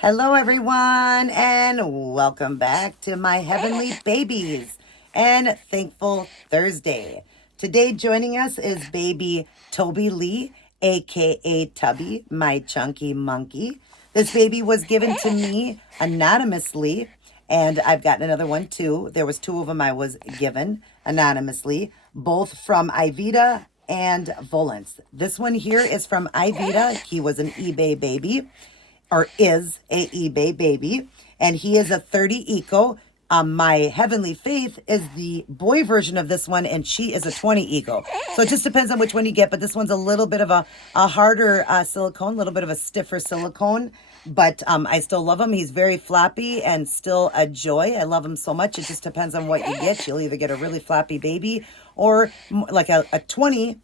Hello, everyone, and welcome back to my heavenly babies and Thankful Thursday. Today, joining us is baby Toby Lee, aka Tubby, my chunky monkey. This baby was given to me anonymously, and I've gotten another one too. There was two of them I was given anonymously, both from Ivita and Volance. This one here is from Ivita. He was an eBay baby, or is a eBay baby, and he is a 30 eco. My heavenly faith is the boy version of this one, and she is a 20 eco. So it just depends on which one you get, but this one's a little bit of a harder silicone, a little bit of a stiffer silicone, but I still love him. He's very floppy and still a joy. I love him so much. It just depends on what you get. You'll either get a really floppy baby or like a 20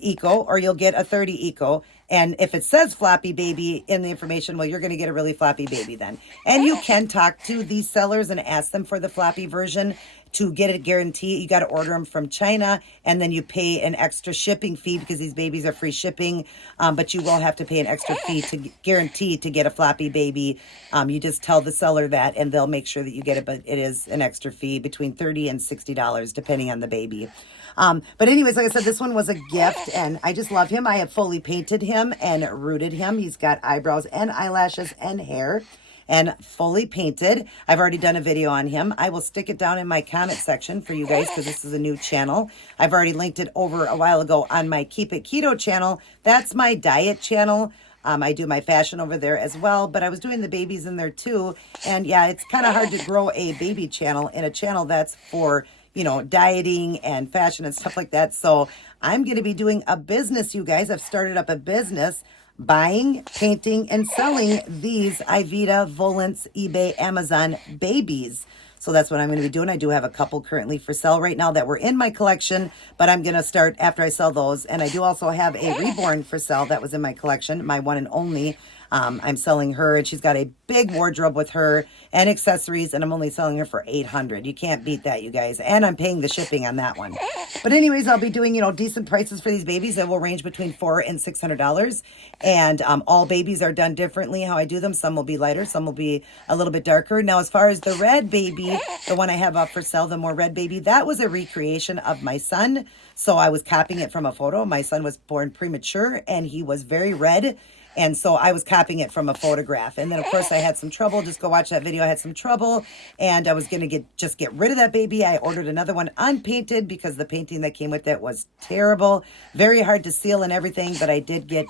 eco, or you'll get a 30 eco. And if it says floppy baby in the information, well, you're going to get a really floppy baby then. And you can talk to these sellers and ask them for the floppy version to get a guarantee. You got to order them from China, and then you pay an extra shipping fee because these babies are free shipping. But you will have to pay an extra fee to guarantee to get a floppy baby. You just tell the seller that, and they'll make sure that you get it. But it is an extra fee between $30 and $60, depending on the baby. But anyways, like I said, this one was a gift, and I just love him. I have fully painted him and rooted him. He's got eyebrows and eyelashes and hair, and fully painted. I've already done a video on him. I will stick it down in my comment section for you guys because this is a new channel. I've already linked it over a while ago on my Keep It Keto channel. That's my diet channel. I do my fashion over there as well, but I was doing the babies in there too. And yeah, it's kind of hard to grow a baby channel in a channel that's for, you know, dieting and fashion and stuff like that. So I'm going to be doing a business, you guys. I've started up a business buying, painting, and selling these Ivita, Volance, eBay, Amazon babies. So that's what I'm going to be doing. I do have a couple currently for sale right now that were in my collection, but I'm going to start after I sell those. And I do also have a reborn for sale that was in my collection, my one and only. I'm selling her, and she's got a big wardrobe with her and accessories, and I'm only selling her for $800. You can't beat that, you guys. And I'm paying the shipping on that one. But anyways, I'll be doing, decent prices for these babies that will range between $400 and $600. And all babies are done differently how I do them. Some will be lighter, some will be a little bit darker. Now, as far as the red baby, the one I have up for sale, the more red baby, that was a recreation of my son. So I was copying it from a photo. My son was born premature, and he was very red. And so I was copying it from a photograph. And then, of course, I had some trouble. Just go watch that video. I had some trouble, and I was going to get rid of that baby. I ordered another one unpainted because the painting that came with it was terrible. Very hard to seal and everything, but I did get,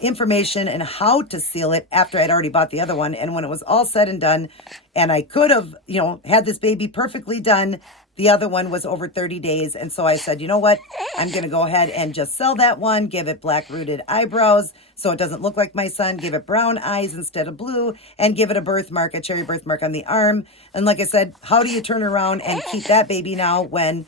information and how to seal it after I'd already bought the other one. And when it was all said and done, and I could have, had this baby perfectly done, the other one was over 30 days. And so I said, you know what? I'm going to go ahead and just sell that one, give it black rooted eyebrows so it doesn't look like my son, give it brown eyes instead of blue, and give it a birthmark, a cherry birthmark on the arm. And like I said, how do you turn around and keep that baby now when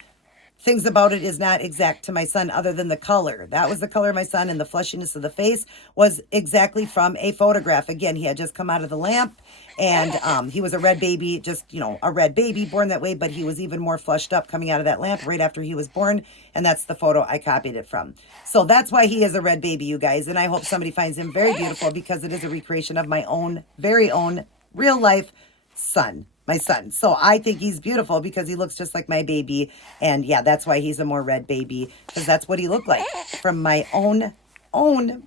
things about it is not exact to my son other than the color? That was the color of my son, and the fleshiness of the face was exactly from a photograph. Again, he had just come out of the lamp, and he was a red baby, just, a red baby born that way, but he was even more flushed up coming out of that lamp right after he was born, and that's the photo I copied it from. So that's why he is a red baby, you guys, and I hope somebody finds him very beautiful because it is a recreation of my own, very own, real life son. My son. So I think he's beautiful because he looks just like my baby. And yeah, that's why he's a more red baby, because that's what he looked like from my own,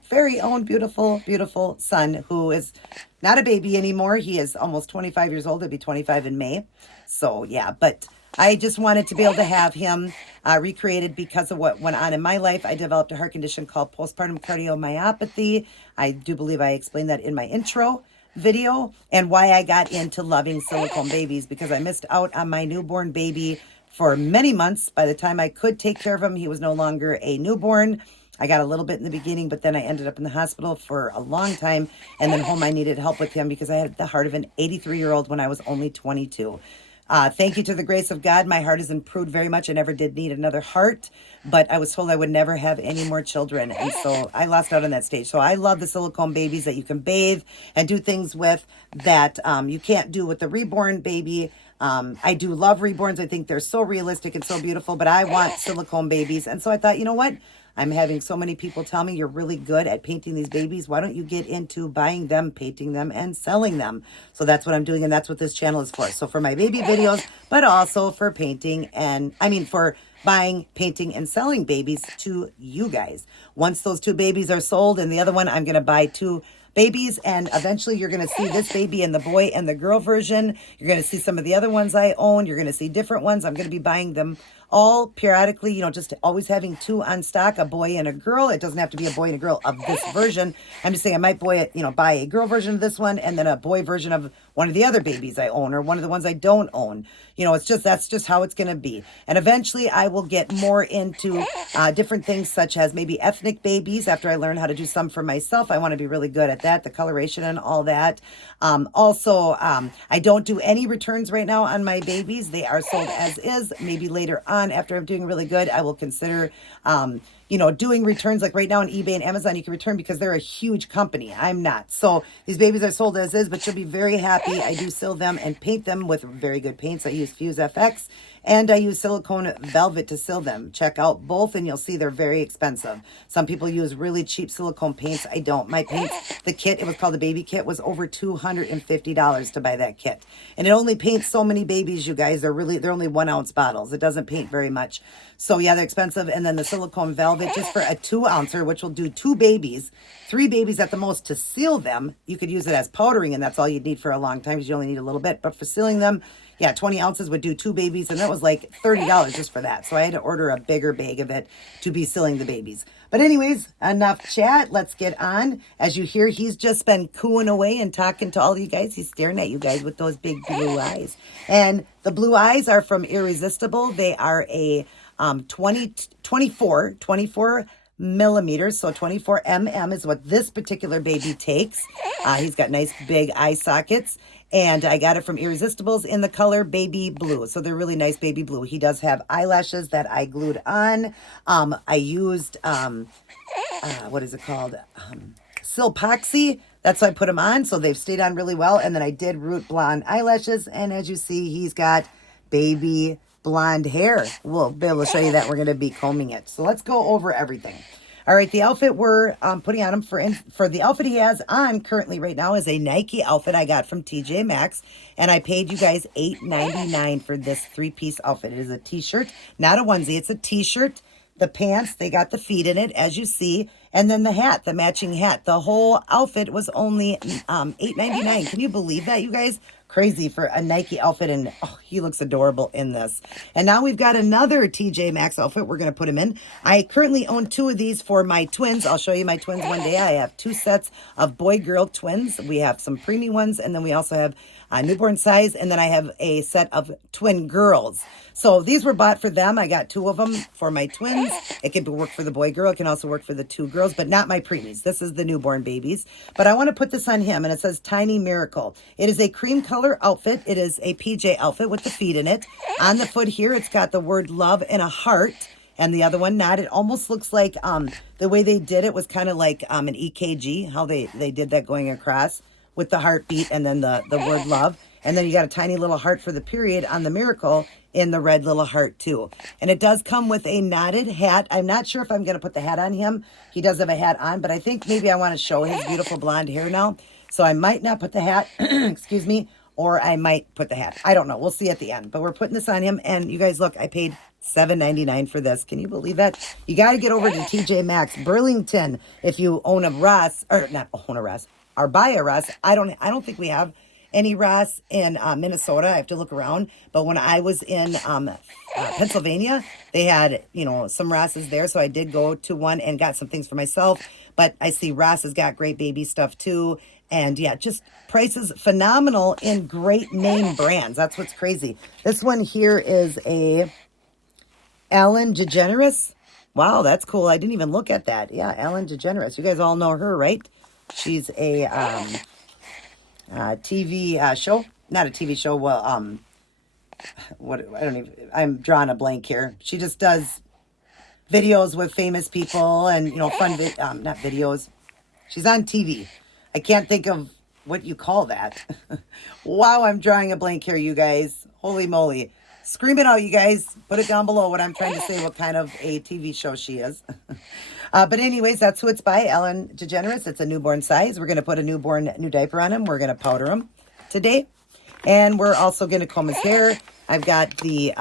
very own beautiful son, who is not a baby anymore. He is almost 25 years old. He'll be 25 in May. So yeah, but I just wanted to be able to have him recreated because of what went on in my life. I developed a heart condition called postpartum cardiomyopathy. I do believe I explained that in my intro video, and why I got into loving silicone babies, because I missed out on my newborn baby for many months. By the time I could take care of him, he was no longer a newborn. I got a little bit in the beginning, but then I ended up in the hospital for a long time, and then home I needed help with him because I had the heart of an 83-year-old when I was only 22. Thank you to the grace of God, my heart has improved very much. I never did need another heart, but I was told I would never have any more children. And so I lost out on that stage. So I love the silicone babies that you can bathe and do things with that you can't do with the reborn baby. I do love reborns. I think they're so realistic and so beautiful, but I want silicone babies. And so I thought, you know what? I'm having so many people tell me you're really good at painting these babies. Why don't you get into buying them, painting them, and selling them? So that's what I'm doing, and that's what this channel is for. So for my baby videos, but also for painting for buying, painting, and selling babies to you guys. Once those 2 babies are sold and the other one, I'm going to buy 2 babies, and eventually you're going to see this baby in the boy and the girl version. You're going to see some of the other ones I own. You're going to see different ones. I'm going to be buying them all periodically, just always having 2 on stock, a boy and a girl. It doesn't have to be a boy and a girl of this version. I'm just saying I might buy a girl version of this one and then a boy version of one of the other babies I own or one of the ones I don't own. That's just how it's going to be. And eventually I will get more into different things such as maybe ethnic babies after I learn how to do some for myself. I want to be really good at that, the coloration and all that. I don't do any returns right now on my babies. They are sold as is. Maybe later on after I'm doing really good, I will consider doing returns. Like right now on eBay and Amazon, you can return because they're a huge company. I'm not. So these babies are sold as is, but you'll be very happy. I do seal them and paint them with very good paints. I use Fuse FX and I use silicone velvet to seal them. Check out both and you'll see they're very expensive. Some people use really cheap silicone paints. I don't. My paints, the kit, it was called the baby kit, was over $250 to buy that kit. And it only paints so many babies, you guys. They're only 1 ounce bottles. It doesn't paint very much. So yeah, they're expensive. And then the silicone velvet, just for a 2 ouncer, which will do 2 babies, 3 babies at the most to seal them. You could use it as powdering and that's all you'd need for a long time because you only need a little bit. But for sealing them, yeah, 20 ounces would do 2 babies, and that was like $30 just for that. So I had to order a bigger bag of it to be sealing the babies. But anyways, enough chat. Let's get on. As you hear, he's just been cooing away and talking to all of you guys. He's staring at you guys with those big blue eyes. And the blue eyes are from Irresistible. They are a 24 millimeters, so 24 mm is what this particular baby takes. He's got nice big eye sockets, and I got it from Irresistibles in the color baby blue. So they're really nice baby blue. He does have eyelashes that I glued on. I used what is it called? Silpoxy. That's why I put them on, so they've stayed on really well. And then I did root blonde eyelashes, and as you see, he's got baby blonde hair. We'll be able to show you that. We're going to be combing it. So let's go over everything. All right, the outfit we're putting on him for the outfit he has on currently right now is a Nike outfit I got from TJ Maxx, and I paid you guys $8.99 for this 3-piece outfit. It is a t-shirt, not a onesie. It's a t-shirt. The pants, they got the feet in it, as you see, and then the hat, the matching hat. The whole outfit was only $8.99. Can you believe that, you guys? Crazy for a Nike outfit, and oh, he looks adorable in this. And now we've got another TJ Maxx outfit we're going to put him in. I currently own 2 of these for my twins. I'll show you my twins one day. I have 2 sets of boy-girl twins. We have some preemie ones, and then we also have newborn size, and then I have a set of twin girls. So these were bought for them. I got 2 of them for my twins. It can work for the boy girl. It can also work for the 2 girls, but not my preemies. This is the newborn babies. But I want to put this on him, and it says Tiny Miracle. It is a cream color outfit. It is a PJ outfit with the feet in it. On the foot here, it's got the word love and a heart, and the other one not. It almost looks like the way they did it was kind of like an EKG, how they did that going across with the heartbeat and then the word love. And then you got a tiny little heart for the period on the miracle in the red little heart too. And it does come with a knotted hat. I'm not sure if I'm going to put the hat on him. He does have a hat on, but I think maybe I want to show his beautiful blonde hair now. So I might not put the hat, excuse me, or I might put the hat. I don't know. We'll see at the end. But we're putting this on him. And you guys, look, I paid $7.99 for this. Can you believe that? You got to get over to TJ Maxx, Burlington, if you own a Ross, or not own a Ross, or buy a Ross. I don't think we have any Ross in Minnesota. I have to look around. But when I was in Pennsylvania, they had, some Rosses there. So I did go to one and got some things for myself. But I see Ross has got great baby stuff too. And yeah, just prices phenomenal in great name brands. That's what's crazy. This one here is a Ellen DeGeneres. Wow, that's cool. I didn't even look at that. Yeah, Ellen DeGeneres. You guys all know her, right? She's a TV show. Not a TV show. Well, I'm drawing a blank here. She just does videos with famous people and, fun, not videos. She's on TV. I can't think of what you call that. Wow, I'm drawing a blank here, you guys. Holy moly. Scream it out, you guys. Put it down below what I'm trying to say, what kind of a TV show she is. But anyways, that's who it's by, Ellen DeGeneres. It's a newborn size. We're going to put a newborn new diaper on him. We're going to powder him today. And we're also going to comb his hair. I've got the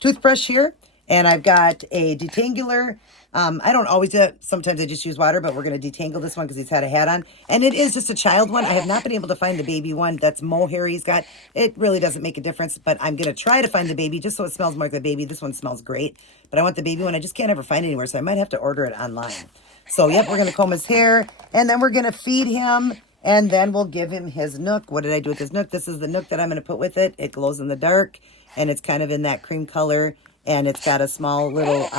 toothbrush here. And I've got a detangler. I don't always do it. Sometimes I just use water, but we're going to detangle this one because he's had a hat on. And it is just a child one. I have not been able to find the baby one. That's mohair he's got. It really doesn't make a difference, but I'm going to try to find the baby just so it smells more like the baby. This one smells great, but I want the baby one. I just can't ever find it anywhere, so I might have to order it online. So, yep, we're going to comb his hair, and then we're going to feed him, and then we'll give him his Nook. What did I do with his Nook? This is the Nook that I'm going to put with it. It glows in the dark, and it's kind of in that cream color, and it's got a small little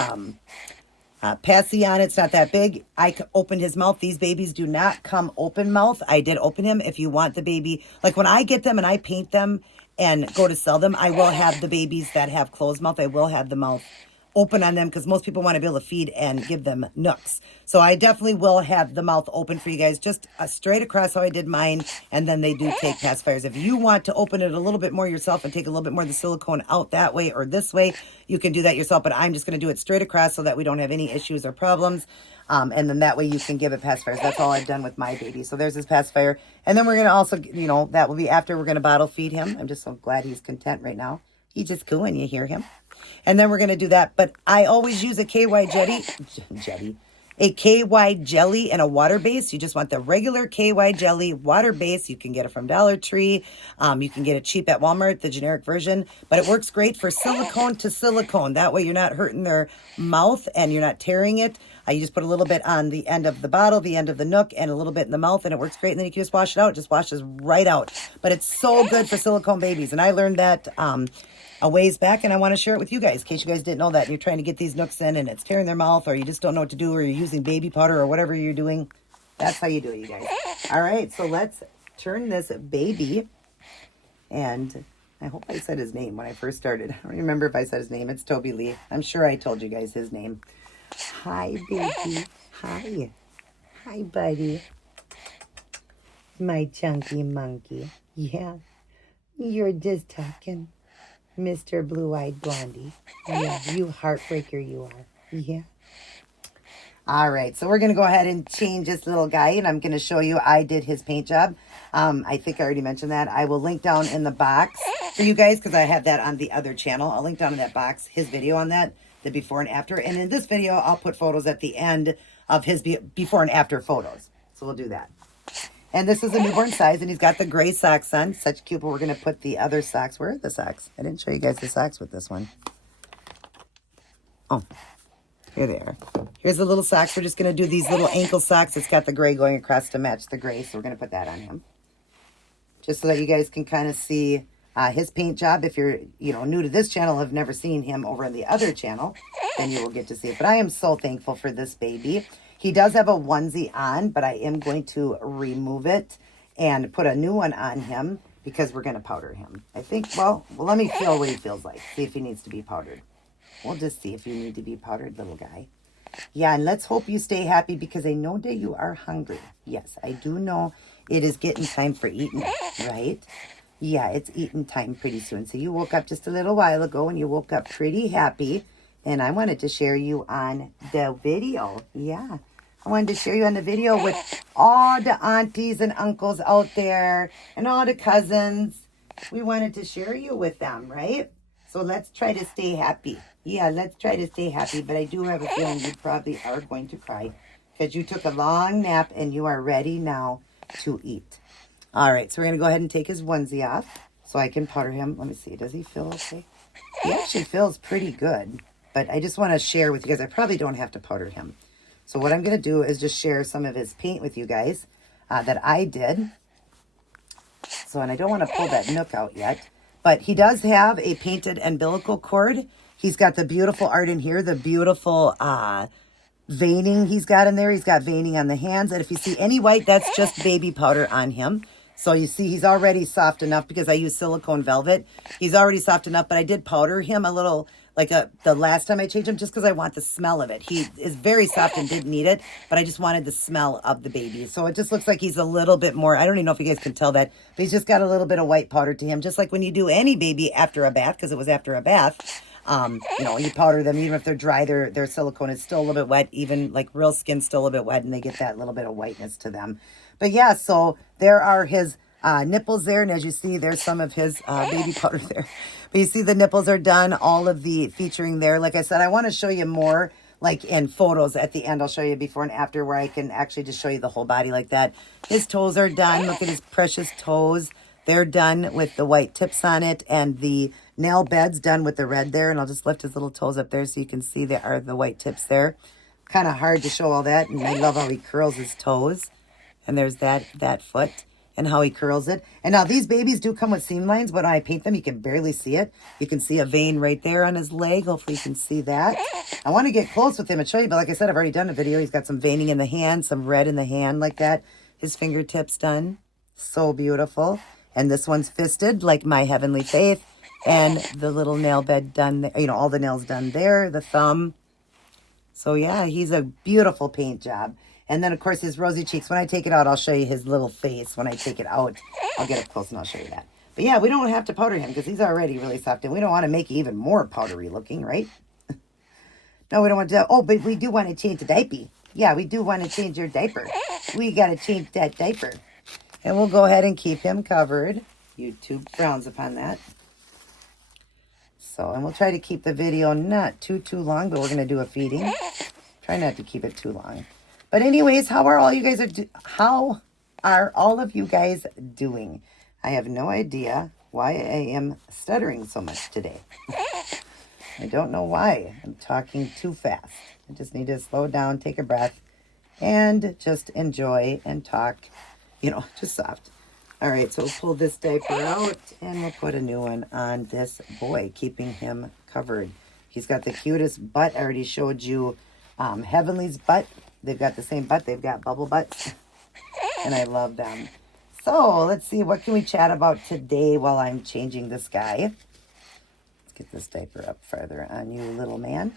passy on it. It's not that big. I opened his mouth. These babies do not come open mouth. I did open him. If you want the baby, like when I get them and I paint them and go to sell them, I will have the babies that have closed mouth. I will have the mouth open on them because most people want to be able to feed and give them Nooks. So I definitely will have the mouth open for you guys, just straight across how I did mine, and then they do take pacifiers. If you want to open it a little bit more yourself and take a little bit more of the silicone out that way or this way, you can do that yourself, but I'm just going to do it straight across so that we don't have any issues or problems, and then that way you can give it pacifiers. That's all I've done with my baby. So there's his pacifier, and then we're going to also, that will be after we're going to bottle feed him. I'm just so glad he's content right now. He's just cool, and you hear him. And then we're going to do that. But I always use a KY jelly and a water base. You just want the regular KY jelly water base. You can get it from Dollar Tree. You can get it cheap at Walmart, the generic version. But it works great for silicone to silicone. That way you're not hurting their mouth and you're not tearing it. You just put a little bit on the end of the bottle, the end of the Nook, and a little bit in the mouth, and it works great. And then you can just wash it out. It just washes right out. But it's so good for silicone babies. And I learned that a ways back, and I want to share it with you guys in case you guys didn't know that and you're trying to get these Nooks in and it's tearing their mouth, or you just don't know what to do, or you're using baby powder or whatever you're doing. That's how you do it, you guys. All right, so let's turn this baby, and I hope I said his name when I first started. I don't remember if I said his name. It's Toby Lee. I'm sure I told you guys his name. Hi, baby. Hi. Hi, buddy. My chunky monkey. Yeah, you're just talking. Mr. Blue-Eyed Blondie. Yeah, you heartbreaker you are. Yeah. All right, so we're going to go ahead and change this little guy, and I'm going to show you I did his paint job. I think I already mentioned that. I will link down in the box for you guys because I have that on the other channel. I'll link down in that box his video on that, the before and after. And in this video, I'll put photos at the end of his before and after photos. So we'll do that. And this is a newborn size, and he's got the gray socks on. Such cute, but we're going to put the other socks. Where are the socks? I didn't show you guys the socks with this one. Oh, here they are. Here's the little socks. We're just going to do these little ankle socks. It's got the gray going across to match the gray, so we're going to put that on him. Just so that you guys can kind of see his paint job. If you're, new to this channel, have never seen him over on the other channel, then you will get to see it. But I am so thankful for this baby. He does have a onesie on, but I am going to remove it and put a new one on him because we're going to powder him. I think, well, let me feel what he feels like. See if he needs to be powdered. We'll just see if you need to be powdered, little guy. Yeah, and let's hope you stay happy because I know that you are hungry. Yes, I do know it is getting time for eating, right? Yeah, it's eating time pretty soon. So you woke up just a little while ago and you woke up pretty happy. And I wanted to share you on the video. Yeah, I wanted to share you on the video with all the aunties and uncles out there and all the cousins. We wanted to share you with them, right? So let's try to stay happy. Yeah, let's try to stay happy. But I do have a feeling you probably are going to cry because you took a long nap and you are ready now to eat. All right, so we're going to go ahead and take his onesie off so I can powder him. Let me see. Does he feel okay? He actually feels pretty good. But I just want to share with you guys. I probably don't have to powder him. So what I'm going to do is just share some of his paint with you guys that I did. So, and I don't want to pull that Nook out yet. But he does have a painted umbilical cord. He's got the beautiful art in here. The beautiful veining he's got in there. He's got veining on the hands. And if you see any white, that's just baby powder on him. So you see he's already soft enough because I use silicone velvet. He's already soft enough, but I did powder him a little like the last time I changed him just because I want the smell of it. He is very soft and didn't need it, but I just wanted the smell of the baby. So it just looks like he's a little bit more, I don't even know if you guys can tell that, but he's just got a little bit of white powder to him, just like when you do any baby after a bath, because it was after a bath. You know, you powder them, even if they're dry, their silicone is still a little bit wet, even like real skin's still a little bit wet, and they get that little bit of whiteness to them. But yeah, so there are his nipples there, and as you see, there's some of his baby powder there. But you see the nipples are done, all of the featuring there. Like I said, I want to show you more like in photos at the end. I'll show you before and after where I can actually just show you the whole body like that. His toes are done. Look at his precious toes. They're done with the white tips on it, and the nail bed's done with the red there. And I'll just lift his little toes up there so you can see there are the white tips there. Kind of hard to show all that, and I love how he curls his toes. And there's that foot and how he curls it. And now these babies do come with seam lines, but when I paint them, you can barely see it. You can see a vein right there on his leg. Hopefully you can see that. I want to get close with him and show you, but like I said, I've already done a video. He's got some veining in the hand, some red in the hand like that. His fingertips done. So beautiful. And this one's fisted like my Heavenly Faith. And the little nail bed done, you know, all the nails done there, the thumb. So yeah, he's a beautiful paint job. And then, of course, his rosy cheeks. When I take it out, I'll show you his little face. When I take it out, I'll get up close and I'll show you that. But yeah, we don't have to powder him because he's already really soft. And we don't want to make it even more powdery looking, right? No, we don't want to. Oh, but we do want to change the diaper. Yeah, we do want to change your diaper. We got to change that diaper. And we'll go ahead and keep him covered. YouTube frowns upon that. So, and we'll try to keep the video not too long, but we're going to do a feeding. Try not to keep it too long. But anyways, how are all of you guys doing? I have no idea why I am stuttering so much today. I don't know why. I'm talking too fast. I just need to slow down, take a breath, and just enjoy and talk, you know, just soft. All right, so we'll pull this diaper out, and we'll put a new one on this boy, keeping him covered. He's got the cutest butt. I already showed you Heavenly's butt. They've got the same butt. They've got bubble butts, and I love them. So let's see, what can we chat about today while I'm changing this guy? Let's get this diaper up farther on you, little man.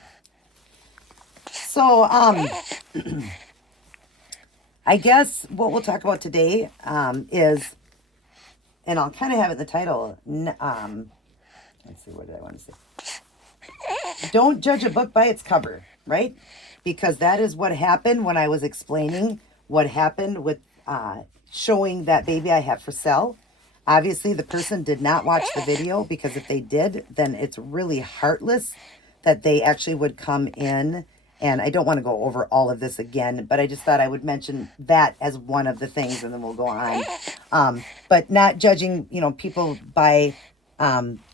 So, I guess what we'll talk about today is, and I'll kind of have it in the title, let's see, what did I want to say? Don't judge a book by its cover, right? Because that is what happened when I was explaining what happened with showing that baby I have for sale. Obviously, the person did not watch the video, because if they did, then it's really heartless that they actually would come in. And I don't want to go over all of this again, but I just thought I would mention that as one of the things, and then we'll go on. But not judging, you know, people by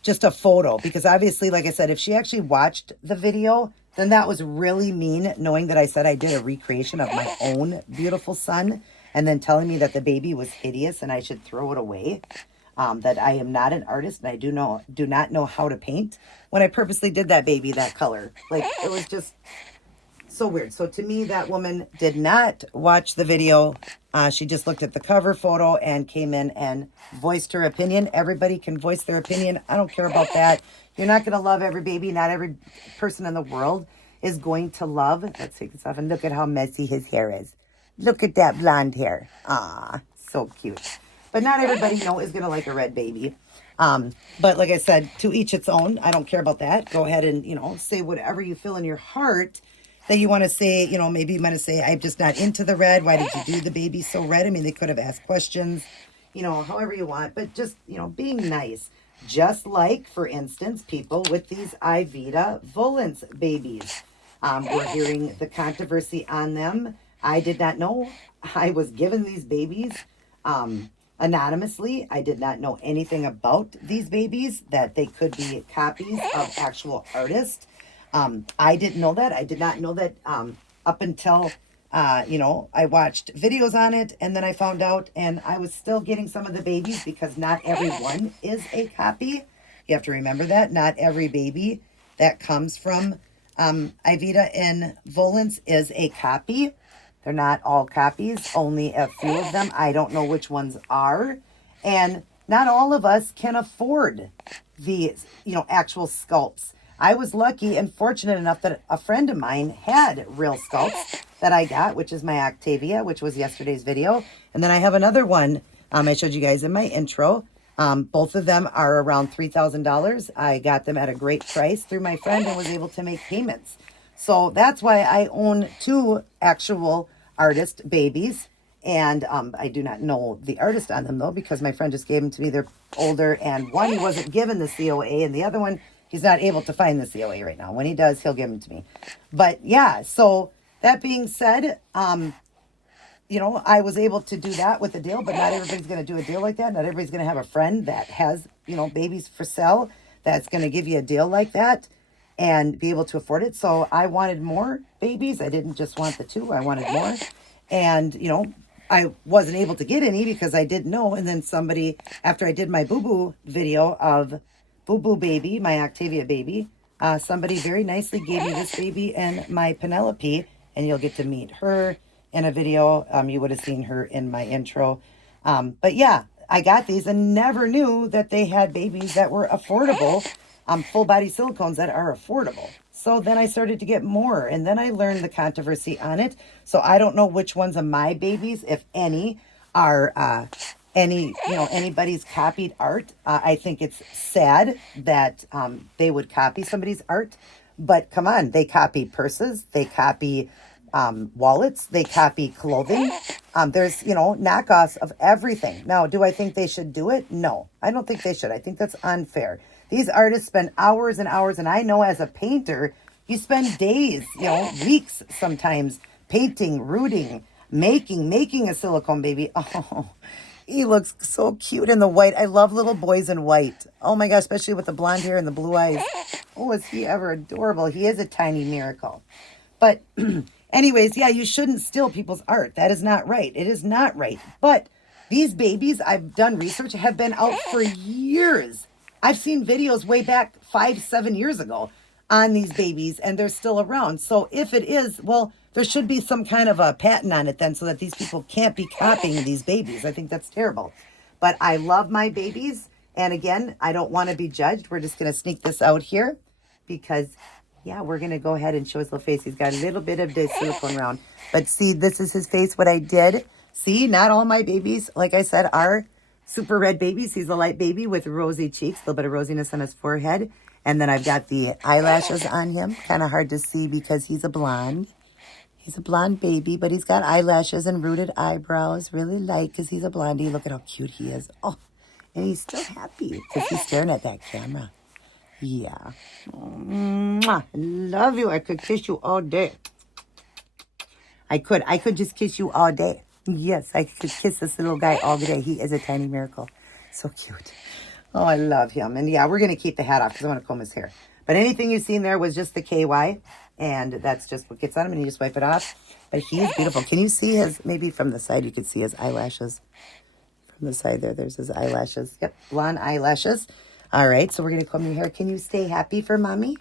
just a photo, because obviously, like I said, if she actually watched the video, then that was really mean, knowing that I said I did a recreation of my own beautiful son, and then telling me that the baby was hideous and I should throw it away. That I am not an artist, and I do not know how to paint, when I purposely did that baby that color. Like, it was just so weird. So to me, that woman did not watch the video. She just looked at the cover photo and came in and voiced her opinion. Everybody can voice their opinion. I don't care about that. You're not going to love every baby. Not every person in the world is going to love. Let's take this off, and look at how messy his hair is. Look at that blonde hair. Ah, so cute. But not everybody, is going to like a red baby. But like I said, to each its own. I don't care about that. Go ahead and, say whatever you feel in your heart that you want to say. Maybe you want to say, I'm just not into the red. Why did you do the baby so red? I mean, they could have asked questions, however you want. But just, being nice. Just like, for instance, people with these Ivita Volans babies. We're hearing the controversy on them. I did not know. I was given these babies anonymously. I did not know anything about these babies, that they could be copies of actual artists. I didn't know that. I did not know that up until, I watched videos on it, and then I found out, and I was still getting some of the babies, because not everyone is a copy. You have to remember that. Not every baby that comes from Ivita and Volans is a copy. They're not all copies, only a few of them. I don't know which ones are. And not all of us can afford the, actual sculpts. I was lucky and fortunate enough that a friend of mine had real sculpts that I got, which is my Octavia, which was yesterday's video. And then I have another one I showed you guys in my intro. Both of them are around $3,000. I got them at a great price through my friend and was able to make payments. So that's why I own 2 actual artist babies. And I do not know the artist on them, though, because my friend just gave them to me. They're older, and one he wasn't given the COA, and the other one, he's not able to find the COA right now. When he does, he'll give them to me. But, yeah, so that being said, I was able to do that with a deal, but not everybody's going to do a deal like that. Not everybody's going to have a friend that has, babies for sale that's going to give you a deal like that and be able to afford it. So I wanted more babies. I didn't just want the 2. I wanted more. And, I wasn't able to get any because I didn't know. And then somebody, after I did my boo-boo video of boo-boo baby, my Octavia baby, somebody very nicely gave me this baby and my Penelope, and you'll get to meet her in a video. You would have seen her in my intro. But yeah, I got these and never knew that they had babies that were affordable, full body silicones that are affordable. So then I started to get more, and then I learned the controversy on it. So I don't know which ones of my babies, if any, are anybody's copied art. I think it's sad that they would copy somebody's art, but come on, they copy purses, they copy wallets, they copy clothing. There's, knockoffs of everything. Now, do I think they should do it? No, I don't think they should. I think that's unfair. These artists spend hours and hours, and I know as a painter, you spend days, weeks sometimes, painting, rooting, making a silicone baby. Oh, he looks so cute in the white. I love little boys in white. Oh my gosh, especially with the blonde hair and the blue eyes. Oh, is he ever adorable? He is a tiny miracle. But anyways, yeah, you shouldn't steal people's art. That is not right. It is not right. But these babies, I've done research, have been out for years. I've seen videos way back 5-7 years ago on these babies, and they're still around. So if it is, well, there should be some kind of a patent on it then, so that these people can't be copying these babies. I think that's terrible. But I love my babies. And again, I don't want to be judged. We're just going to sneak this out here because, yeah, we're going to go ahead and show his little face. He's got a little bit of the silicone around. But see, this is his face, what I did. See, not all my babies, like I said, are super red babies. He's a light baby with rosy cheeks, a little bit of rosiness on his forehead. And then I've got the eyelashes on him. Kind of hard to see because he's a blonde. He's a blonde baby, but he's got eyelashes and rooted eyebrows. Really light because he's a blondie. Look at how cute he is. Oh, and he's still happy because he's staring at that camera. Yeah. Mwah. I love you. I could kiss you all day. I could just kiss you all day. Yes, I could kiss this little guy all day. He is a tiny miracle. So cute. Oh, I love him. And yeah, we're going to keep the hat off because I want to comb his hair. But anything you've seen there was just the KY. And that's just what gets on him. And you just wipe it off. But he is beautiful. Can you see his, maybe from the side you could see his eyelashes. From the side there's his eyelashes. Yep, blonde eyelashes. All right, so we're going to comb your hair. Can you stay happy for mommy?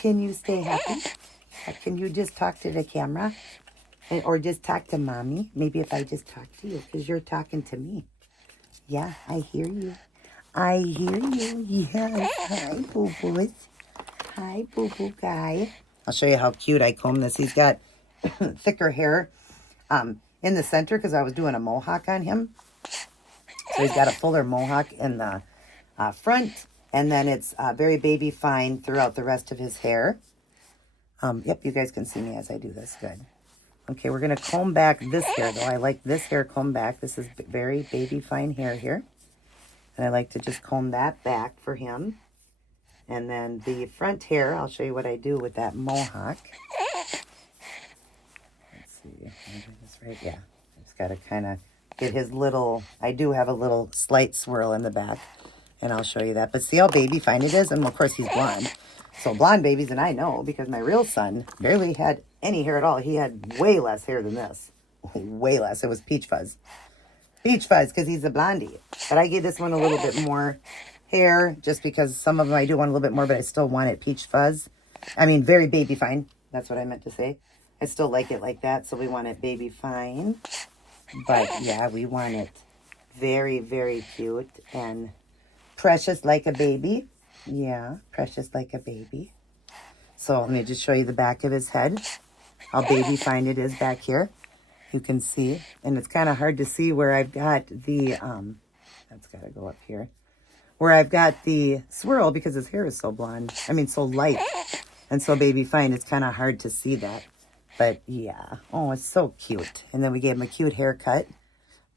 Can you stay happy? Can you just talk to the camera? Or just talk to mommy? Maybe if I just talk to you because you're talking to me. Yeah, I hear you. I hear you. Yes. Hi, boo-boos. Hi, boo-boo guy. I'll show you how cute I comb this. He's got thicker hair in the center because I was doing a mohawk on him. So he's got a fuller mohawk in the front. And then it's very baby fine throughout the rest of his hair. Yep, you guys can see me as I do this. Good. Okay, we're going to comb back this hair, though. I like this hair combed back. This is very baby fine hair here. And I like to just comb that back for him. And then the front hair, I'll show you what I do with that mohawk. Let's see. Am I doing this right? Yeah. I just got to kind of get his little, I do have a little slight swirl in the back. And I'll show you that. But see how baby fine it is? And of course, he's blonde. So blonde babies, and I know because my real son barely had any hair at all. He had way less hair than this. Way less. It was peach fuzz. Peach fuzz because he's a blondie. But I gave this one a little bit more hair just because some of them I do want a little bit more, but I still want it peach fuzz. I mean, very baby fine. That's what I meant to say. I still like it like that, so we want it baby fine. But yeah, we want it Very, very cute and precious like a baby. Yeah, precious like a baby. So let me just show you the back of his head. How baby fine it is back here. You can see. And it's kind of hard to see where I've got the, that's got to go up here. Where I've got the swirl because his hair is so blonde. I mean, so light. And so baby fine, it's kind of hard to see that. But yeah, oh, it's so cute. And then we gave him a cute haircut.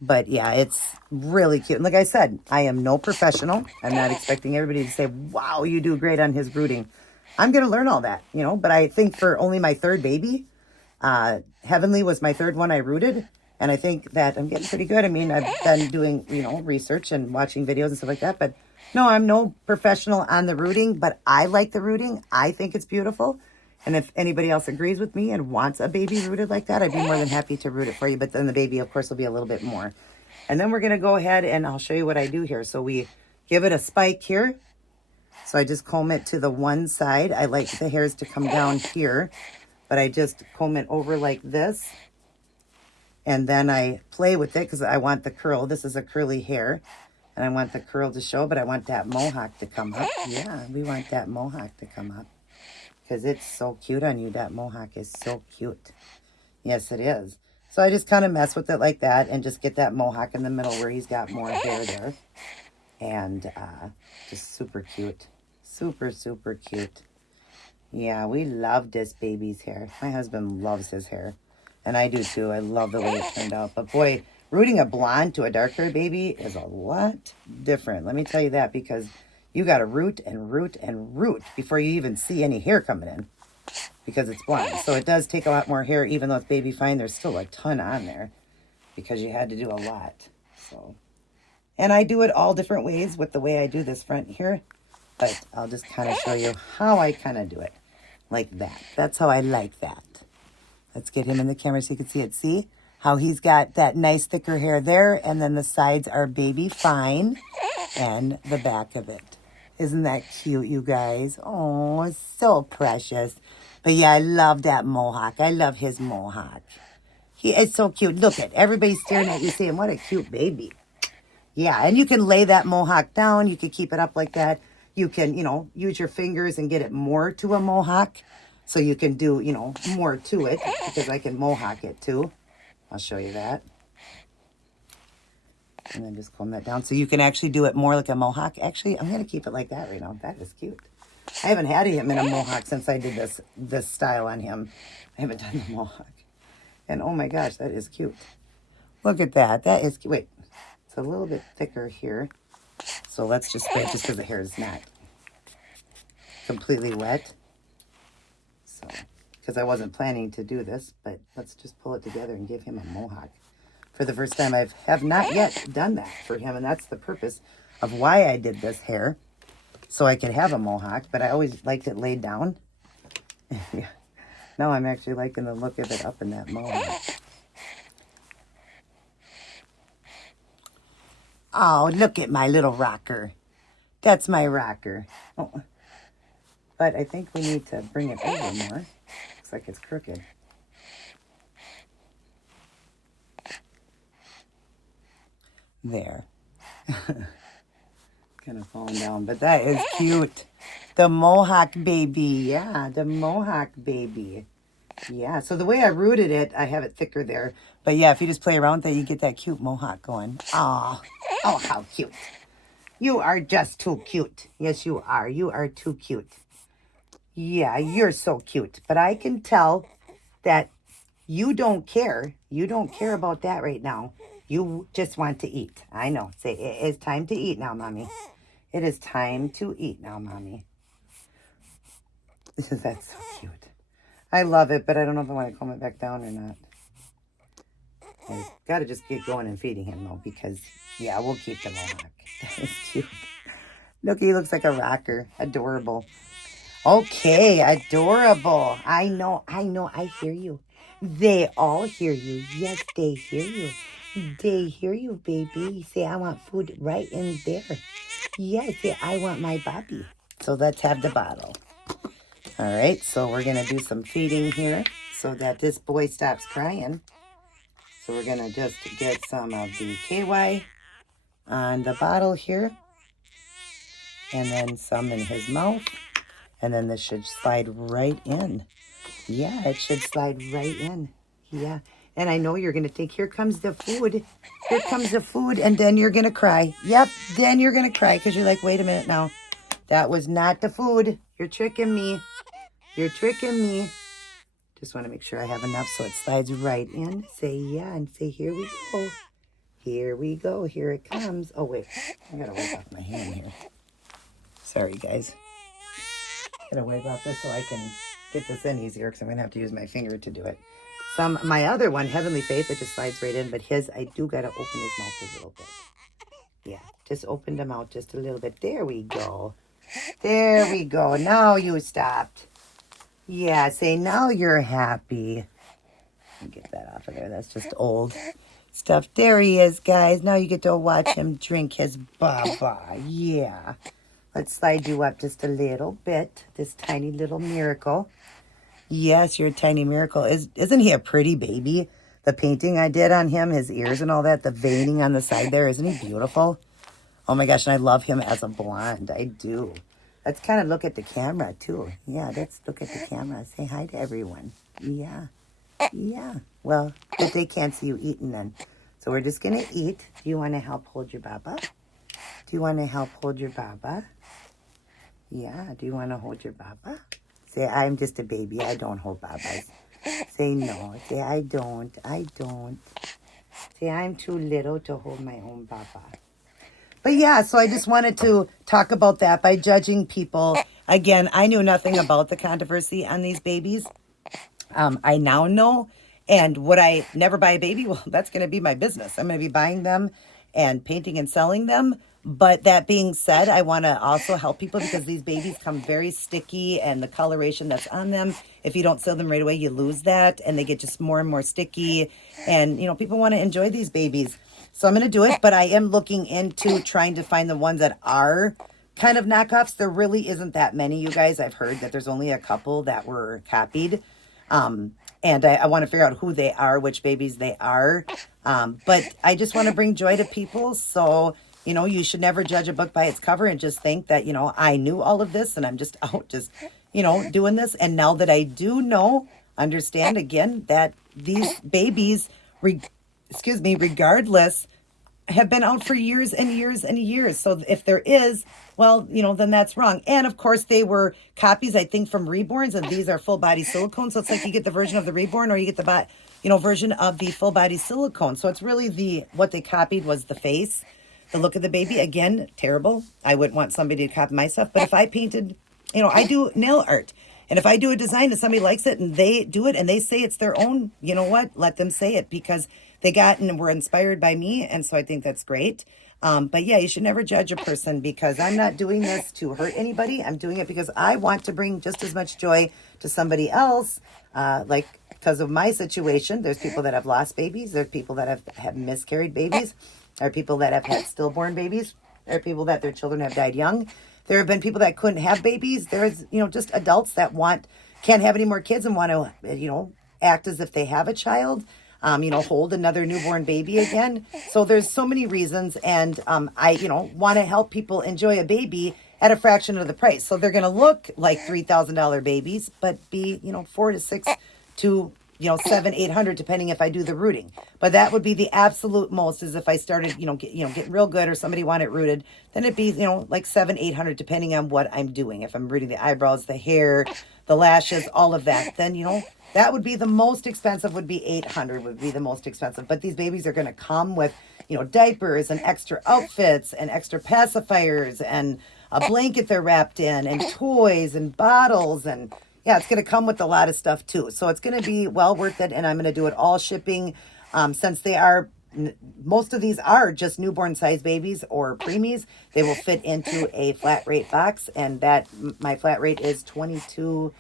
But yeah, it's really cute. And like I said, I am no professional. I'm not expecting everybody to say, wow, you do great on his brooding. I'm going to learn all that, you know. But I think for only my third baby, Heavenly was my third one I rooted. And I think that I'm getting pretty good. I mean, I've been doing, you know, research and watching videos and stuff like that. But no, I'm no professional on the rooting. But I like the rooting. I think it's beautiful. And if anybody else agrees with me and wants a baby rooted like that, I'd be more than happy to root it for you. But then the baby, of course, will be a little bit more. And then we're going to go ahead and I'll show you what I do here. So we give it a spike here. So I just comb it to the one side. I like the hairs to come down here, but I just comb it over like this. And then I play with it because I want the curl. This is a curly hair. And I want the curl to show, but I want that mohawk to come up. Yeah, we want that mohawk to come up. Because it's so cute on you. That mohawk is so cute. Yes, it is. So I just kind of mess with it like that and just get that mohawk in the middle where he's got more hair there. And just super cute. Super, super cute. Yeah, we love this baby's hair. My husband loves his hair. And I do too. I love the way it turned out. But boy, rooting a blonde to a dark hair baby is a lot different. Let me tell you that because you got to root and root and root before you even see any hair coming in because it's blonde. So it does take a lot more hair, even though it's baby fine. There's still a ton on there because you had to do a lot. So, and I do it all different ways with the way I do this front here. But I'll just kind of show you how I kind of do it like that. That's how I like that. Let's get him in the camera so you can see it. See how he's got that nice thicker hair there. And then the sides are baby fine and the back of it. Isn't that cute, you guys? Oh, it's so precious. But yeah, I love that mohawk. I love his mohawk. He is so cute. Look at everybody staring at you saying, what a cute baby. Yeah, and you can lay that mohawk down. You can keep it up like that. You can, you know, use your fingers and get it more to a mohawk. So you can do, you know, more to it because I can mohawk it too. I'll show you that. And then just comb that down. So you can actually do it more like a mohawk. Actually, I'm going to keep it like that right now. That is cute. I haven't had him in a mohawk since I did this style on him. I haven't done the mohawk. And oh my gosh, that is cute. Look at that. That is cute. Wait, it's a little bit thicker here. So let's just spray it just because the hair is not completely wet. So, because I wasn't planning to do this, but let's just pull it together and give him a mohawk. For the first time, I have not yet done that for him, and that's the purpose of why I did this hair, so I could have a mohawk, but I always liked it laid down. Yeah. Now I'm actually liking the look of it up in that mohawk. Oh, look at my little rocker. That's my rocker. Oh. But I think we need to bring it over more. Looks like it's crooked. There. Kind of falling down, but that is cute. The mohawk baby. Yeah, the mohawk baby. Yeah, so the way I rooted it, I have it thicker there. But yeah, if you just play around with it, you get that cute mohawk going. Aw. Oh, how cute. You are just too cute. Yes, you are. You are too cute. Yeah, you're so cute. But I can tell that you don't care. You don't care about that right now. You just want to eat. I know. Say, it is time to eat now, Mommy. It is time to eat now, Mommy. That's so cute. I love it, but I don't know if I want to comb it back down or not. I got to just get going and feeding him, though, because, yeah, we'll keep the mohawk. That is cute. Look, he looks like a rocker. Adorable. Okay, adorable. I know, I hear you. They all hear you. Yes, they hear you. They hear you, baby. You say, I want food right in there. Yes, say, I want my Bobby. So let's have the bottle. All right, so we're going to do some feeding here so that this boy stops crying. So we're going to just get some of the KY on the bottle here. And then some in his mouth. And then this should slide right in. Yeah, it should slide right in. Yeah. And I know you're going to think, here comes the food. Here comes the food. And then you're going to cry. Yep. Then you're going to cry because you're like, wait a minute now. That was not the food. You're tricking me. You're tricking me. Just want to make sure I have enough so it slides right in. Say yeah and say, here we go. Here we go. Here it comes. Oh, wait. I got to wipe off my hand here. Sorry, guys. I got to wipe off this so I can get this in easier because I'm going to have to use my finger to do it. My other one, Heavenly Faith, it just slides right in. But his, I do got to open his mouth a little bit. Yeah, just opened him out just a little bit. There we go. There we go. Now you stopped. Yeah, say now you're happy. Let me get that off of there. That's just old stuff. There he is, guys. Now you get to watch him drink his baba. Yeah. Let's slide you up just a little bit. This tiny little miracle. Yes, you're a tiny miracle. Isn't he a pretty baby? The painting I did on him, his ears and all that, the veining on the side there, isn't he beautiful? Oh my gosh, and I love him as a blonde. I do. Let's kind of look at the camera too. Yeah, let's look at the camera. Say hi to everyone. Yeah. Yeah. Well, but they can't see you eating then. So we're just going to eat. Do you want to help hold your baba? Do you want to help hold your baba? Yeah. Do you want to hold your baba? Say, I'm just a baby. I don't hold babas. Say no. Say, I don't. I don't. Say, I'm too little to hold my own baba. But yeah, so I just wanted to talk about that by judging people. Again, I knew nothing about the controversy on these babies. I now know. And would I never buy a baby? Well, that's going to be my business. I'm going to be buying them and painting and selling them. But that being said, I want to also help people because these babies come very sticky and the coloration that's on them, if you don't sell them right away, you lose that and they get just more and more sticky. And, you know, people want to enjoy these babies. So I'm going to do it, but I am looking into trying to find the ones that are kind of knockoffs. There really isn't that many, you guys. I've heard that there's only a couple that were copied. And I want to figure out who they are, which babies they are. But I just want to bring joy to people. So, you know, you should never judge a book by its cover and just think that, you know, I knew all of this and I'm just out just, you know, doing this. And now that I do know, understand again that these babies, regardless, have been out for years and years and years. So if there is, well, you know, then that's wrong. And of course they were copies, I think, from Reborns, and these are full body silicone. So it's like you get the version of the Reborn or you get the version of the full body silicone. So it's really what they copied was the face, the look of the baby. Again, terrible. I wouldn't want somebody to copy my stuff. But if I painted, you know, I do nail art. And if I do a design and somebody likes it and they do it and they say it's their own, you know what? Let them say it because they got and were inspired by me. And so I think that's great. But yeah, you should never judge a person because I'm not doing this to hurt anybody. I'm doing it because I want to bring just as much joy to somebody else. Like because of my situation, there's people that have lost babies. There's people that have miscarried babies. There are people that have had stillborn babies. There are people that their children have died young. There have been people that couldn't have babies. There's, you know, just adults that can't have any more kids and want to, you know, act as if they have a child, you know, hold another newborn baby again. So there's so many reasons. And I, you know, want to help people enjoy a baby at a fraction of the price. So they're going to look like $3,000 babies, but be, you know, 4 to 6 to, you know, 700-800, depending if I do the rooting. But that would be the absolute most is if I started, getting real good or somebody wanted it rooted, then it'd be, you know, like 700-800, depending on what I'm doing. If I'm rooting the eyebrows, the hair, the lashes, all of that, then, you know, that would be the most expensive would be 800 would be the most expensive. But these babies are going to come with, you know, diapers and extra outfits and extra pacifiers and a blanket they're wrapped in and toys and bottles and yeah, it's going to come with a lot of stuff too. So it's going to be well worth it. And I'm going to do it all shipping since most of these are just newborn size babies or preemies. They will fit into a flat rate box. And my flat rate is $22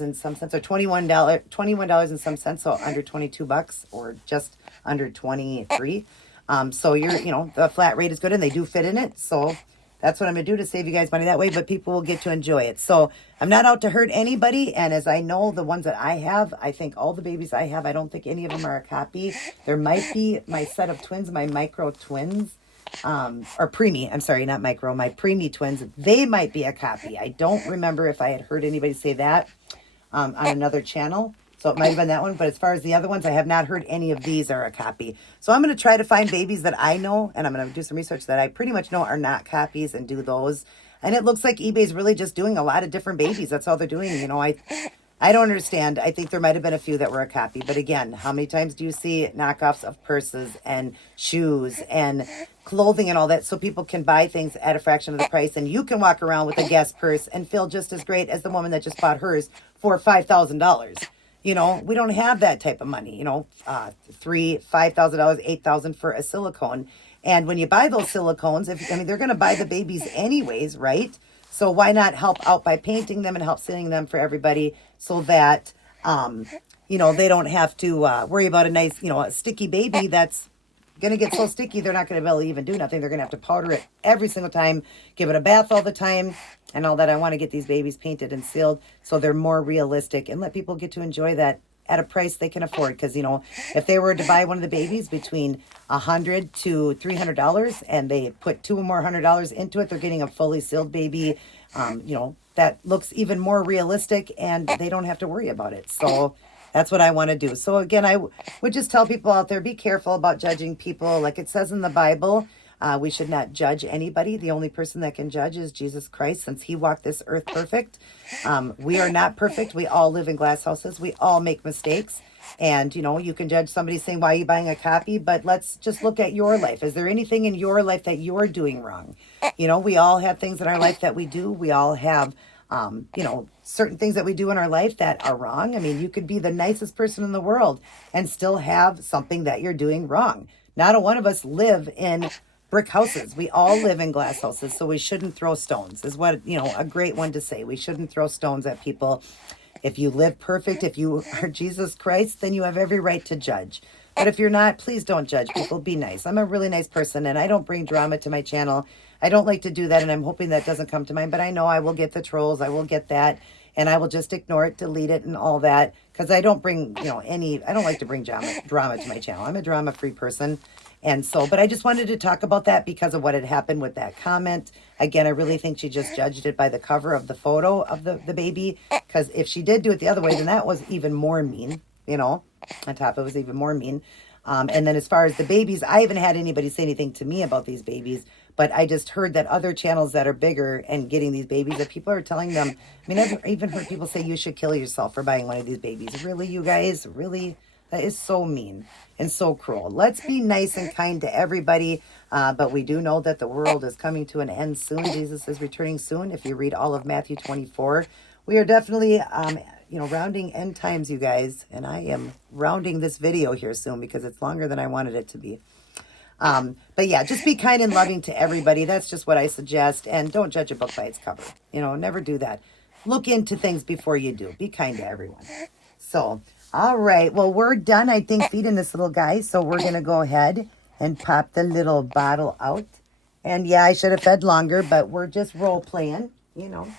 and some cents or $21 and some cents. So under $22 or just under 23. So the flat rate is good and they do fit in it. So that's what I'm going to do to save you guys money that way, but people will get to enjoy it. So I'm not out to hurt anybody. And as I know, the ones that I have, I think all the babies I have, I don't think any of them are a copy. There might be my set of twins, my micro twins. or preemie, I'm sorry, not micro, my preemie twins, they might be a copy. I don't remember if I had heard anybody say that on another channel. So it might have been that one. But as far as the other ones, I have not heard any of these are a copy. So I'm going to try to find babies that I know, and I'm going to do some research that I pretty much know are not copies and do those. And it looks like eBay's really just doing a lot of different babies. That's all they're doing. You know, I don't understand. I think there might have been a few that were a copy. But again, how many times do you see knockoffs of purses and shoes and clothing and all that so people can buy things at a fraction of the price, and you can walk around with a Guess purse and feel just as great as the woman that just bought hers for $5,000. You know, we don't have that type of money. You know, $5,000, $8,000 for a silicone. And when you buy those silicones, they're going to buy the babies anyways, right? So why not help out by painting them and help sealing them for everybody so that, they don't have to worry about a nice, a sticky baby that's going to get so sticky they're not going to be able to even do nothing. They're going to have to powder it every single time, give it a bath all the time, and all that. I want to get these babies painted and sealed so they're more realistic and let people get to enjoy that at a price they can afford. Because, if they were to buy one of the babies between $100 to $300 and they put $200 or more into it, they're getting a fully sealed baby, that looks even more realistic and they don't have to worry about it. So that's what I want to do. So again, I would just tell people out there, be careful about judging people. Like it says in the Bible, we should not judge anybody. The only person that can judge is Jesus Christ, since he walked this earth perfect. We are not perfect. We all live in glass houses. We all make mistakes. And, you can judge somebody saying, why are you buying a copy? But let's just look at your life. Is there anything in your life that you're doing wrong? We all have things in our life that we do. We all have certain things that we do in our life that are wrong. You could be the nicest person in the world and still have something that you're doing wrong. Not a one of us live in brick houses. We all live in glass houses, so we shouldn't throw stones, is what, a great one to say. We shouldn't throw stones at people. If you live perfect, if you are Jesus Christ, then you have every right to judge. But if you're not, please don't judge people. Be nice. I'm a really nice person, and I don't bring drama to my channel. I don't like to do that, and I'm hoping that doesn't come to mind. But I know I will get the trolls. I will get that, and I will just ignore it, delete it, and all that, because I don't bring, I don't like to bring drama to my channel. I'm a drama-free person. And so, but I just wanted to talk about that because of what had happened with that comment. Again, I really think she just judged it by the cover of the photo of the baby. Because if she did do it the other way, then that was even more mean, on top it was even more mean. And then as far as the babies, I haven't had anybody say anything to me about these babies. But I just heard that other channels that are bigger and getting these babies, that people are telling them, I've even heard people say you should kill yourself for buying one of these babies. Really, you guys? Really? That is so mean and so cruel. Let's be nice and kind to everybody. But we do know that the world is coming to an end soon. Jesus is returning soon. If you read all of Matthew 24, we are definitely, rounding end times, you guys. And I am rounding this video here soon because it's longer than I wanted it to be. But yeah, just be kind and loving to everybody. That's just what I suggest. And don't judge a book by its cover. Never do that. Look into things before you do. Be kind to everyone. So, all right. Well, we're done, I think, feeding this little guy. So we're going to go ahead and pop the little bottle out. And yeah, I should have fed longer, but we're just role playing,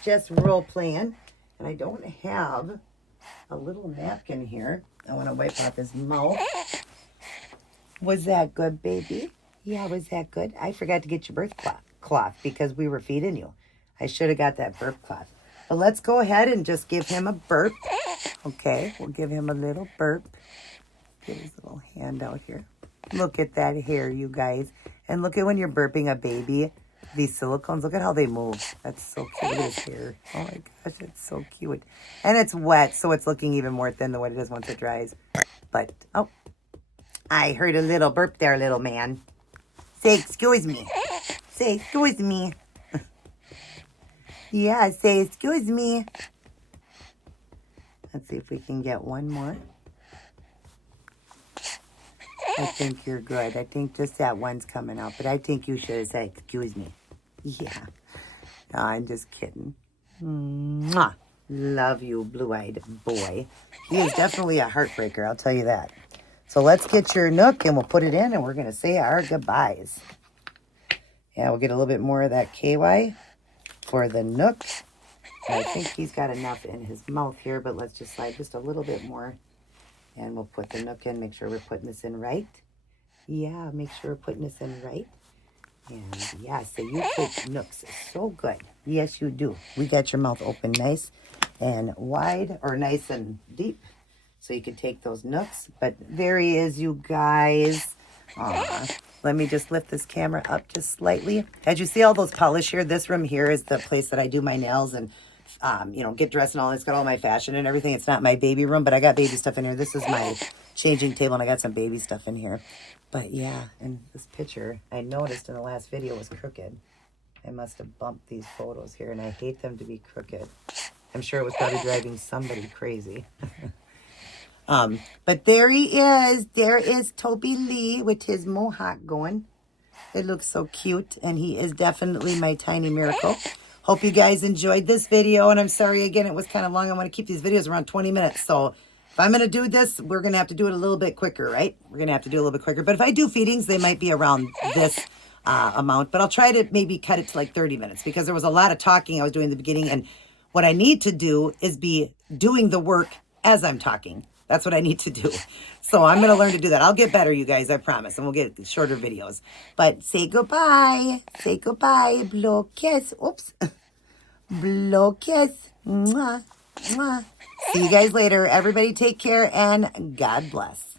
just role playing. And I don't have a little napkin here. I want to wipe off his mouth. Was that good, baby? Yeah, was that good? I forgot to get your birth cloth because we were feeding you. I should have got that burp cloth. But let's go ahead and just give him a burp. Okay, we'll give him a little burp. Get his little hand out here. Look at that hair, you guys. And look at when you're burping a baby. These silicones, look at how they move. That's so cute. Look at his hair. Oh my gosh, it's so cute. And it's wet, so it's looking even more thin than what it is once it dries. But, oh, I heard a little burp there, little man. Say, excuse me. Say, excuse me. Yeah, say, excuse me. Let's see if we can get one more. I think you're good. I think just that one's coming out. But I think you should have said, excuse me. Yeah. No, I'm just kidding. Mwah. Love you, blue-eyed boy. He is definitely a heartbreaker, I'll tell you that. So let's get your Nook and we'll put it in and we're going to say our goodbyes. Yeah, we'll get a little bit more of that KY for the Nook. I think he's got enough in his mouth here, but let's just slide just a little bit more. And we'll put the Nook in, make sure we're putting this in right. Yeah, make sure we're putting this in right. And yeah, so you take nooks so good. Yes, you do. We got your mouth open nice and wide, or nice and deep, so you can take those nooks. But there he is, you guys. Aw. Let me just lift this camera up just slightly. As you see all those polish here, this room here is the place that I do my nails and get dressed and all. It's got all my fashion and everything. It's not my baby room, but I got baby stuff in here. This is my changing table, and I got some baby stuff in here. But yeah, and this picture, I noticed in the last video, was crooked. I must have bumped these photos here, and I hate them to be crooked. I'm sure it was probably driving somebody crazy. But there he is. There is Toby Lee with his mohawk going. It looks so cute, and he is definitely my tiny miracle. Hope you guys enjoyed this video, and I'm sorry again, it was kind of long. I want to keep these videos around 20 minutes, so if I'm going to do this, we're going to have to do it a little bit quicker, right? We're going to have to do a little bit quicker, but if I do feedings, they might be around this amount, but I'll try to maybe cut it to like 30 minutes because there was a lot of talking I was doing in the beginning, and what I need to do is be doing the work as I'm talking. That's what I need to do. So I'm going to learn to do that. I'll get better, you guys, I promise. And we'll get shorter videos. But say goodbye. Say goodbye. Blow kiss. Oops. Blow kiss. Mwah. Mwah. See you guys later. Everybody take care and God bless.